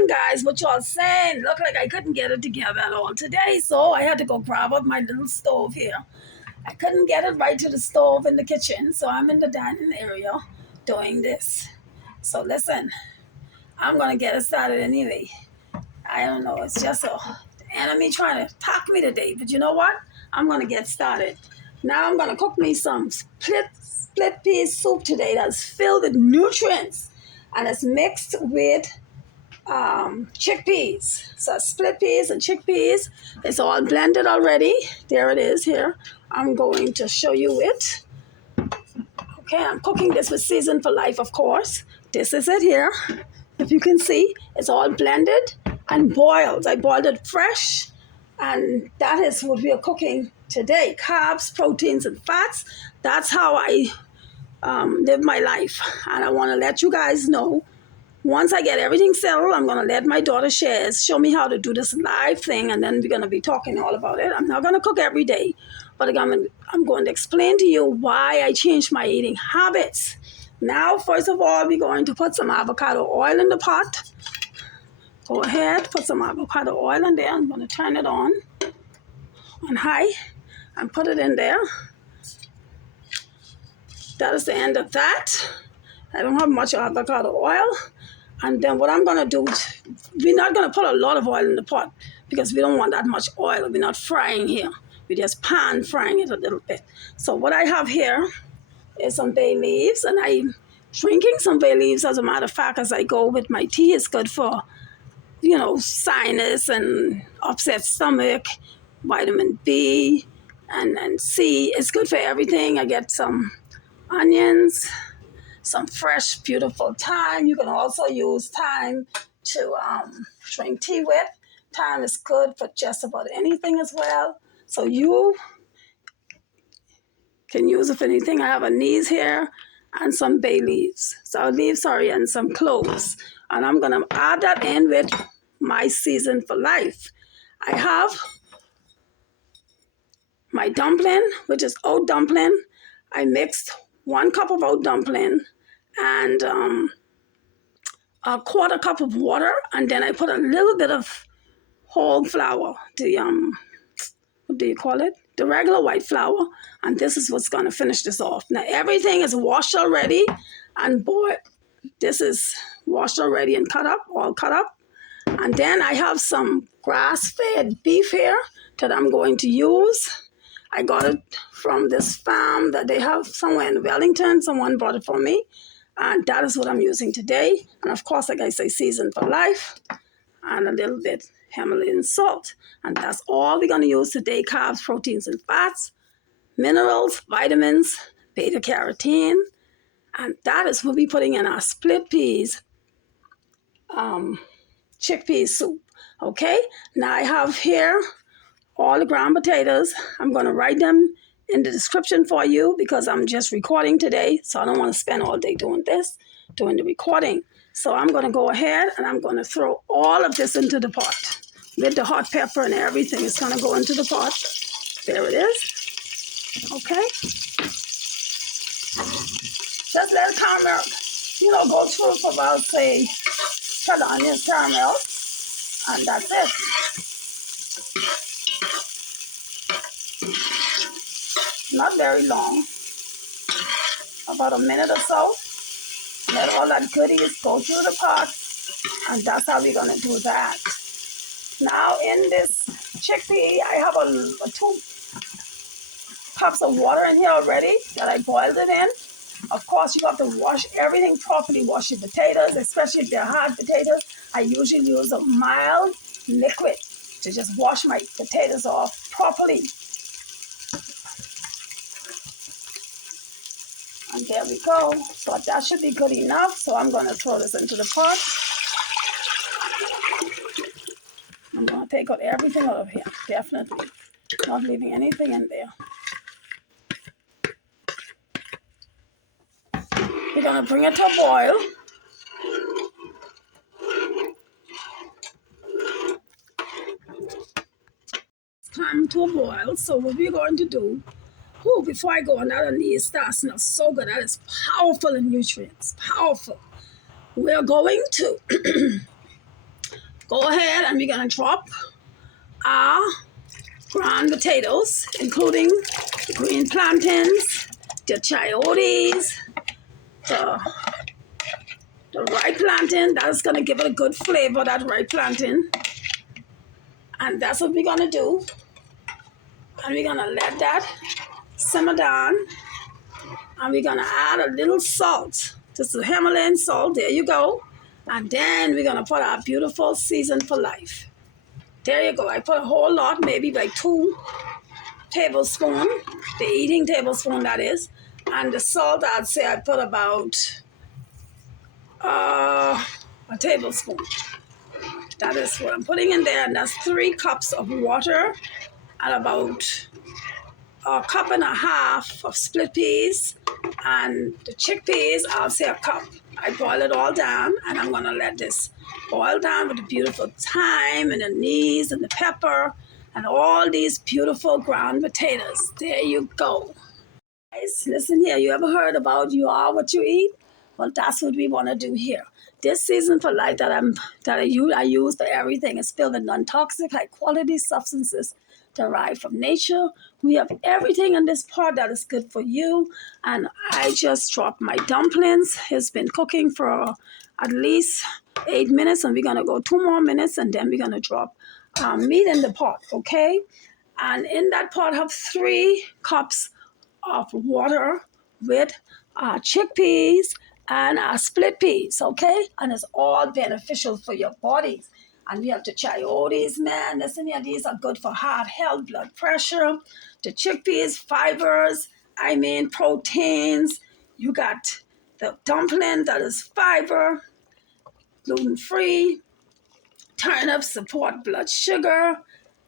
saying, guys, what y'all saying. Look like I couldn't get it together at all today, so I had to go grab up my little stove here. I couldn't get it right to the stove in the kitchen, so I'm in the dining area doing this. So listen, I'm gonna get it started anyway. I don't know, it's just the enemy trying to attack me today, but you know what? I'm gonna get started. Now I'm gonna cook me some split pea soup today that's filled with nutrients and it's mixed with chickpeas. So split peas and chickpeas. It's all blended already. There it is here. I'm going to show you it. Okay, I'm cooking this with Season for Life, of course. This is it here. If you can see, it's all blended and boiled. I boiled it fresh, and that is what we are cooking today. Carbs, proteins, and fats. That's how I live my life. And I want to let you guys know, once I get everything settled, I'm going to let my daughter show me how to do this live thing, and then we're going to be talking all about it. I'm not going to cook every day, but I'm going to explain to you why I changed my eating habits. Now, first of all, we're going to put some avocado oil in the pot. Go ahead, put some avocado oil in there. I'm going to turn it on high and put it in there. That is the end of that. I don't have much avocado oil. And then what I'm going to do, we're not going to put a lot of oil in the pot because we don't want that much oil. We're not frying here. We're just pan frying it a little bit. So what I have here is some bay leaves, and I'm drinking some bay leaves, as a matter of fact, as I go with my tea. It's good for, sinus and upset stomach, vitamin B and C. It's good for everything. I get some onions, some fresh, beautiful thyme. You can also use thyme to drink tea with. Thyme is good for just about anything as well. So you can use it for anything. I have anise here and some bay leaves. And some cloves. And I'm going to add that in with my Season for Life. I have my dumpling, which is oat dumpling. I mixed 1 cup of oat dumpling and a 1/4 cup of water, and then I put a little bit of whole flour, what do you call it? The regular white flour, and this is what's going to finish this off. Now everything is washed already and boiled. This is washed already and all cut up. And then I have some grass-fed beef here that I'm going to use. I got it from this farm that they have somewhere in Wellington. Someone bought it for me. And that is what I'm using today. And of course, like I say, Season for Life and a little bit Himalayan salt. And that's all we're going to use today: carbs, proteins, and fats, minerals, vitamins, beta carotene. And that is what we're putting in our split peas, chickpea soup. Okay, now I have here all the ground potatoes. I'm going to write them in the description for you because I'm just recording today, so I don't want to spend all day doing the recording. So I'm going to go ahead and I'm going to throw all of this into the pot with the hot pepper and everything. It's going to go into the pot. There it is. Okay. Just let it caramel, go through for about, say, till the onions caramel, and that's it. Not very long, about a minute or so. Let all that goodies go through the pot, and that's how we're going to do that. Now in this chickpea, I have a 2 cups of water in here already that I boiled it in. Of course, you have to wash everything properly. Wash your potatoes, especially if they're hard potatoes. I usually use a mild liquid to just wash my potatoes off properly. And there we go. So that should be good enough. So I'm going to throw this into the pot. I'm going to take out everything out of here, definitely. Not leaving anything in there. We're going to bring it to a boil. It's come to a boil. So what we're going to do, before I go on, that anise that smells so good. That is powerful in nutrients. Powerful. We're going to go ahead and we're gonna drop our ground potatoes, including the green plantains, the chayotes, the, the ripe plantain. That's gonna give it a good flavor, that ripe plantain. And that's what we're gonna do. And we're gonna let that simmer down. And we're gonna add a little salt, just a Himalayan salt, there you go. And then we're gonna put our beautiful Season for Life. There you go. I put a whole lot, maybe like 2 tablespoons, the eating tablespoon that is. And the salt, I'd say I put about a tablespoon. That is what I'm putting in there. And that's 3 cups of water and about a cup and a half of split peas. And the chickpeas, I'll say a cup. I boil it all down, and I'm gonna let this boil down with the beautiful thyme and the anise and the pepper and all these beautiful ground potatoes. There you go. Guys, listen here. You ever heard about you are what you eat? Well, that's what we want to do here. This Season for Life that I use for everything is filled with non-toxic, high-quality substances derived from nature. We have everything in this pot that is good for you. And I just dropped my dumplings. It's been cooking for at least 8 minutes, and we're gonna go 2 more minutes, and then we're gonna drop meat in the pot, okay? And in that pot, I have 3 cups of water with chickpeas and split peas, okay? And it's all beneficial for your bodies. And we have the chayotes, man. Listen here, these are good for heart health, blood pressure. The chickpeas, fibers, proteins. You got the dumpling that is fiber, gluten-free. Turnips support blood sugar.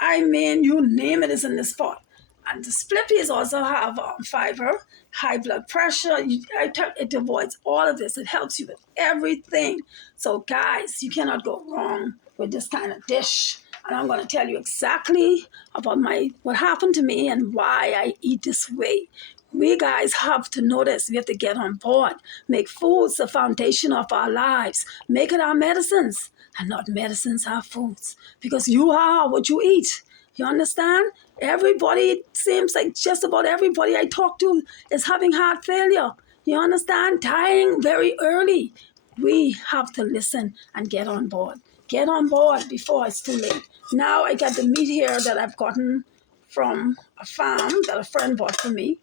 You name it is in this pot. And the split peas also have fiber, high blood pressure. It avoids all of this. It helps you with everything. So guys, you cannot go wrong with this kind of dish. And I'm going to tell you exactly about what happened to me and why I eat this way. We guys have to know this. We have to get on board. Make foods the foundation of our lives. Make it our medicines and not medicines our foods. Because you are what you eat. You understand? Everybody, it seems like just about everybody I talk to is having heart failure. You understand? Dying very early. We have to listen and get on board. Get on board before it's too late. Now I got the meat here that I've gotten from a farm that a friend bought for me.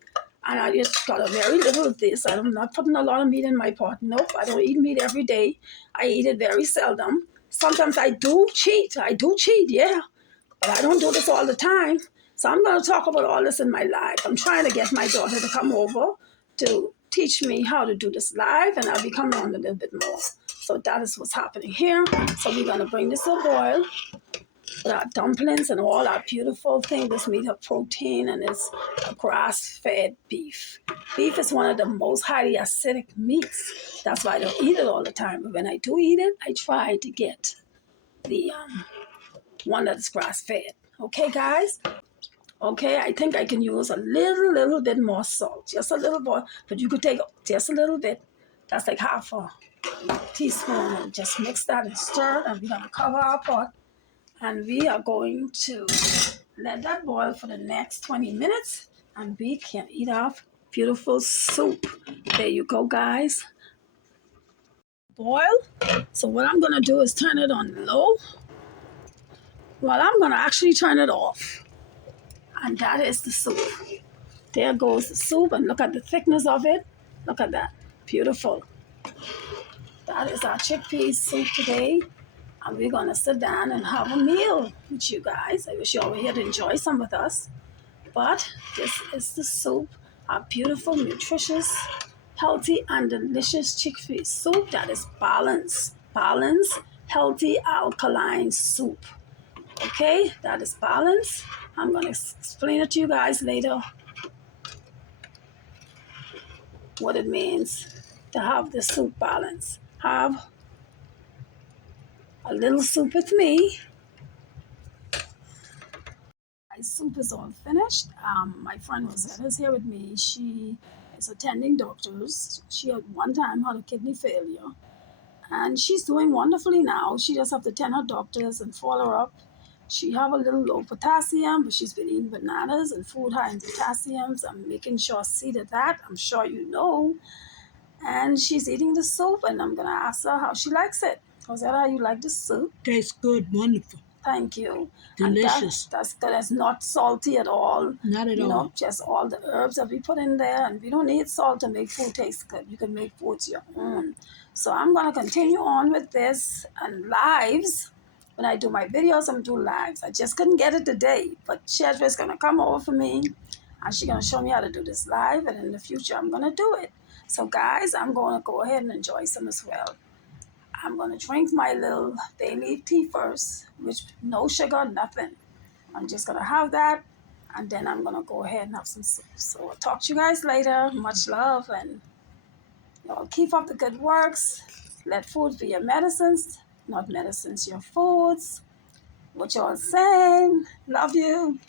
And I just got a very little of this. I'm not putting a lot of meat in my pot. Nope, I don't eat meat every day. I eat it very seldom. Sometimes I do cheat. Yeah. But I don't do this all the time. So I'm going to talk about all this in my life. I'm trying to get my daughter to come over to teach me how to do this live, and I'll be coming on a little bit more. So that is what's happening here. So we're going to bring this to a boil with our dumplings and all our beautiful things. This meat has protein, and it's a grass-fed beef. Beef is one of the most highly acidic meats. That's why I don't eat it all the time. But when I do eat it, I try to get the one that is grass-fed. Okay, guys? Okay, I think I can use a little bit more salt. Just a little more, but you could take just a little bit. That's like half a teaspoon, and just mix that and stir, and we're gonna cover our pot. And we are going to let that boil for the next 20 minutes, and we can eat our beautiful soup. There you go, guys. Boil. So what I'm gonna do is turn it on low. Well, I'm gonna actually turn it off. And that is the soup. There goes the soup, and look at the thickness of it. Look at that. Beautiful. That is our chickpea soup today. And we're going to sit down and have a meal with you guys. I wish you all were here to enjoy some with us. But this is the soup, our beautiful, nutritious, healthy, and delicious chickpea soup that is balanced. Balanced, healthy, alkaline soup. Okay, that is balanced. I'm going to explain it to you guys later what it means to have the soup balance. Have a little soup with me. My soup is all finished. My friend Rosetta is here with me. She is attending doctors. She at one time had a kidney failure, and she's doing wonderfully now. She just have to attend her doctors and follow her up. She have a little low potassium, but she's been eating bananas and food high in potassiums. I'm making sure I see to that. I'm sure you know. And she's eating the soup, and I'm gonna ask her how she likes it. Rosetta, how you like the soup? Tastes good, wonderful, Thank you. delicious. And that's good. It's not salty at all. Not at You all. know, just all the herbs that we put in there, and we don't need salt to make food taste good. You can make food your own. So I'm gonna continue on with this and lives. When I do my videos, I'm gonna do lives. I just couldn't get it today, but Shedra gonna come over for me, and she's gonna show me how to do this live. And in the future, I'm gonna do it. So guys, I'm gonna go ahead and enjoy some as well. I'm gonna drink my little bay leaf tea first, which no sugar, nothing. I'm just gonna have that, and then I'm gonna go ahead and have some soup. So I'll talk to you guys later. Much love, and y'all keep up the good works. Let food be your medicines, not medicines, your foods. What y'all saying? Love you.